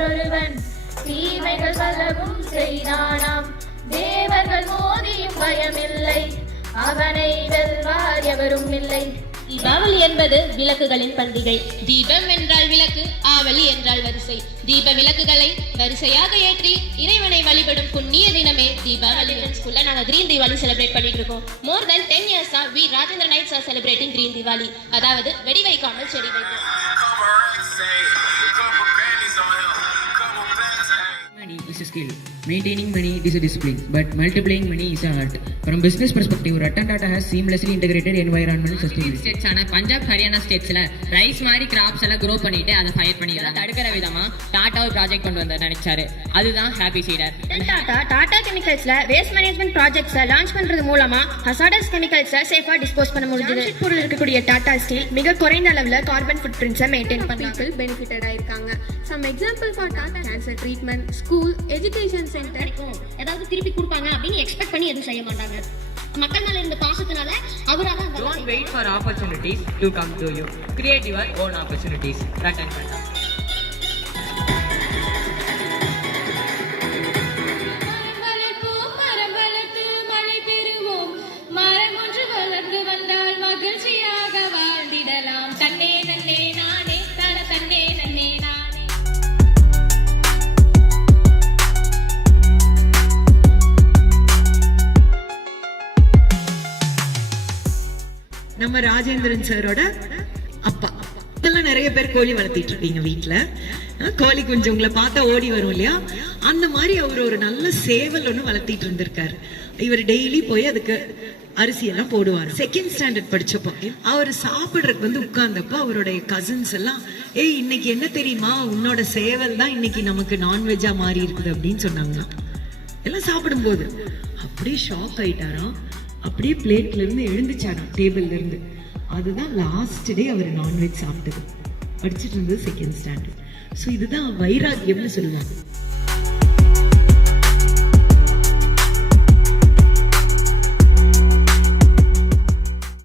என்றொருவன் தீமைகள் பலவும் செய்தானாம். தேவர்கள் மோதியும் பயமில்லை, அவனை வெல்வார் எவரும் இல்லை. தீபாவளி என்பது விளக்குகளின் பண்டிகை. தீபம் என்றால் விளக்கு, ஆவலி என்றால் வரிசை. தீப விளக்குகளை வரிசையாக ஏற்றி இறைவனை வழிபடும் புண்ணிய தினமே தீபாவளி. ஸ்கூல்ல நாங்க கிரீன் தீபாவளி செலிப்ரேட் பண்ணிட்டு இருக்கோம். More than 10 years we Rajendra Knights are celebrating green Diwali. அதாவது வெடி வைக்காமல் செடி வைக்கும். Money is a skill. Maintaining money is a discipline, but multiplying money is an art. From business perspective, Ratan Tata has seamlessly integrated environmental sustainability. States ஆன Punjab Haryana ஸ்டேட்ஸ்ல rice மாதிரி graphs எல்லாம் grow பண்ணிட்டு அதை ஃபயர் பண்ணிடுறாங்க. தடுக்கிற விதமா டாடா ஒரு ப்ராஜெக்ட் கொண்டு வந்த நினைச்சாரு. அதுதான் ஹாப்பி சீடர். டாடா கெமிக்கல்ஸ்ல வேஸ்ட் மேனேஜ்மெண்ட் ப்ராஜெக்ட்ஸ் லான்ச் பண்றது மூலமா ஹசார்டஸ் கெமிக்கல்ஸை சேஃபா டிஸ்போஸ் பண்ண முடிஞ்சது. பொருள் இருக்கக்கூடிய டாடா ஸ்டீல் மிக குறைந்த அளவுல கார்பன் ஃபுட் பிரிண்ட்ஸை மெயின்டைன் பண்ணி பெனிஃபிட்டட் ஆயிருக்காங்க. Some example for Tata cancer treatment, school, education center. ஏதாவது திருப்பி கொடுப்பாங்க அப்படின்னு எக்ஸ்பெக்ட் பண்ணி எதுவும் செய்ய மாட்டாங்க. மக்கள் மேல இருந்த பாசத்தினால அவரால Don't wait for opportunities to come to you. Create your own opportunities. Ratan Tata. நம்ம ராஜேந்திரன் சாரோட அப்பா. இப்பெல்லாம் நிறைய பேர் கோழி வளர்த்திட்டு இருக்கீங்க வீட்டுல. கோழி குஞ்சு உங்களை பார்த்தா ஓடி வரும் இல்லையா? அந்த மாதிரி அவர் ஒரு நல்ல சேவல் ஒண்ணு வளர்த்திட்டு இருந்திருக்காரு. இவர் டெய்லி போய் அதுக்கு அரிசி எல்லாம் போடுவார். செகண்ட் ஸ்டாண்டர்ட் படிச்சப்போ அவர் சாப்பிடுறதுக்கு உட்கார்ந்தப்போ அவருடைய கசின்ஸ் எல்லாம், ஏய் இன்னைக்கு என்ன தெரியுமா, உன்னோட சேவல் தான் இன்னைக்கு நமக்கு நான்வெஜ்ஜா மாறி இருக்குது அப்படின்னு சொன்னாங்க. எல்லாம் சாப்பிடும் போது அப்படியே ஷாக் ஆயிட்டாராம். அப்படியே பிளேட்ல இருந்து எழுந்துச்சாராம், டேபிள்ல இருந்து. அதுதான் லாஸ்ட் டே அவர் நான்வெஜ் சாப்பிட்டது. படிச்சுட்டு இருந்தது செகண்ட் ஸ்டாண்டர்ட். ஸோ இதுதான் வைராகியம்னு சொல்லுவாங்க.